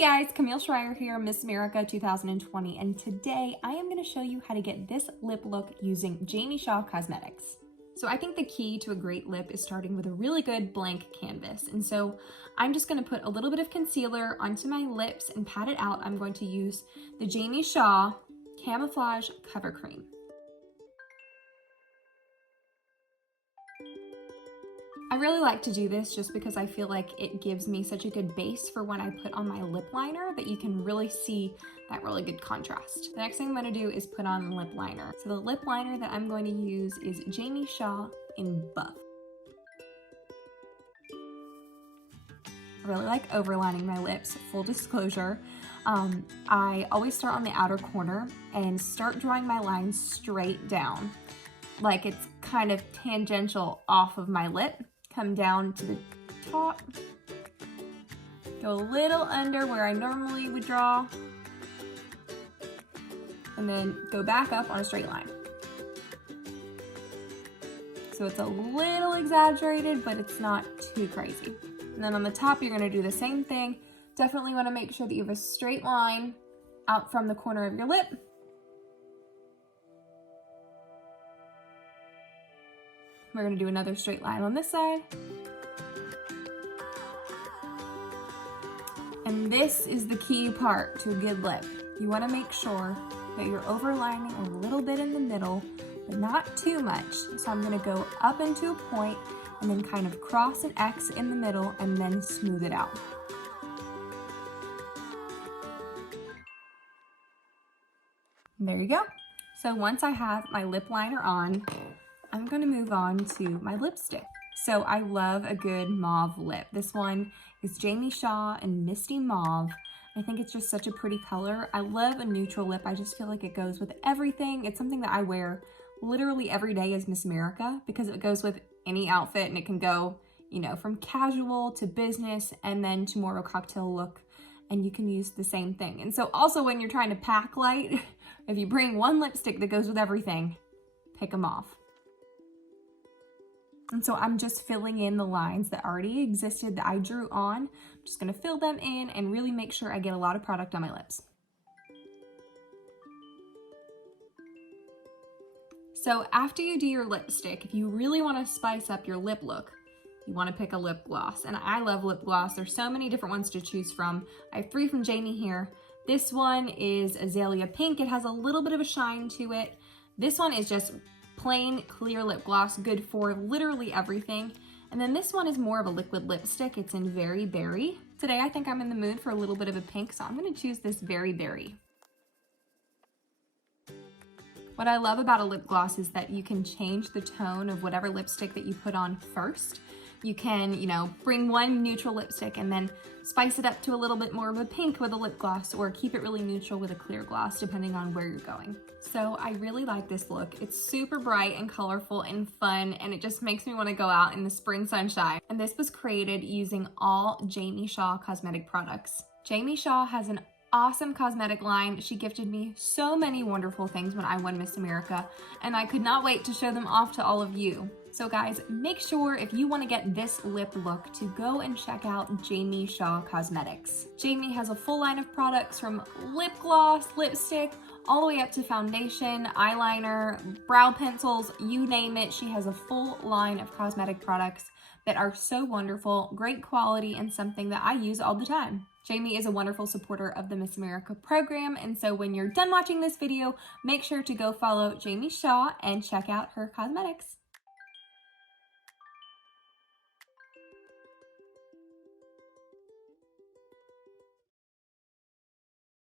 guys, Camille Schrier here, Miss America 2020, and today I am going to show you how to get this lip look using Jamye Shaw Cosmetics. So I think the key to a great lip is starting with a really good blank canvas, and so I'm just going to put a little bit of concealer onto my lips and pat it out. I'm going to use the Jamye Shaw Camouflage Cover Cream. I really like to do this just because I feel like it gives me such a good base for when I put on my lip liner that you can really see that really good contrast. The next thing I'm going to do is put on lip liner. So the lip liner that I'm going to use is Jamye Shaw in Buff. I really like overlining my lips, full disclosure. I always start on the outer corner and start drawing my lines straight down, like it's kind of tangential off of my lip. Come down to the top, go a little under where I normally would draw, and then go back up on a straight line. So it's a little exaggerated, but it's not too crazy. And then on the top, you're gonna do the same thing. Definitely wanna make sure that you have a straight line out from the corner of your lip. We're gonna do another straight line on this side. And this is the key part to a good lip. You wanna make sure that you're overlining a little bit in the middle, but not too much. So I'm gonna go up into a point and then kind of cross an X in the middle and then smooth it out. And there you go. So once I have my lip liner on, I'm gonna move on to my lipstick. So I love a good mauve lip. This one is Jamye Shaw in Misty Mauve. I think it's just such a pretty color. I love a neutral lip. I just feel like it goes with everything. It's something that I wear literally every day as Miss America because it goes with any outfit and it can go, you know, from casual to business and then to more of a cocktail look. And you can use the same thing. And so also when you're trying to pack light, if you bring one lipstick that goes with everything, pick them off. And so I'm just filling in the lines that already existed that I drew on. I'm just gonna fill them in and really make sure I get a lot of product on my lips. So after you do your lipstick, if you really wanna spice up your lip look, you wanna pick a lip gloss. And I love lip gloss. There's so many different ones to choose from. I have 3 from Jamye here. This one is Azalea Pink. It has a little bit of a shine to it. This one is just plain clear lip gloss, good for literally everything. And then this one is more of a liquid lipstick. It's in Very Berry. Today I think I'm in the mood for a little bit of a pink, so I'm gonna choose this Very Berry. What I love about a lip gloss is that you can change the tone of whatever lipstick that you put on first. You can, you know, bring one neutral lipstick and then spice it up to a little bit more of a pink with a lip gloss, or keep it really neutral with a clear gloss, depending on where you're going. So I really like this look. It's super bright and colorful and fun, and it just makes me want to go out in the spring sunshine. And this was created using all Jamye Shaw cosmetic products. Jamye Shaw has an awesome cosmetic line. She gifted me so many wonderful things when I won Miss America, and I could not wait to show them off to all of you. So guys, make sure if you want to get this lip look to go and check out Jamye Shaw Cosmetics. Jamye has a full line of products from lip gloss, lipstick, all the way up to foundation, eyeliner, brow pencils, you name it. She has a full line of cosmetic products that are so wonderful, great quality, and something that I use all the time. Jamye is a wonderful supporter of the Miss America program, and so when you're done watching this video, make sure to go follow Jamye Shaw and check out her cosmetics.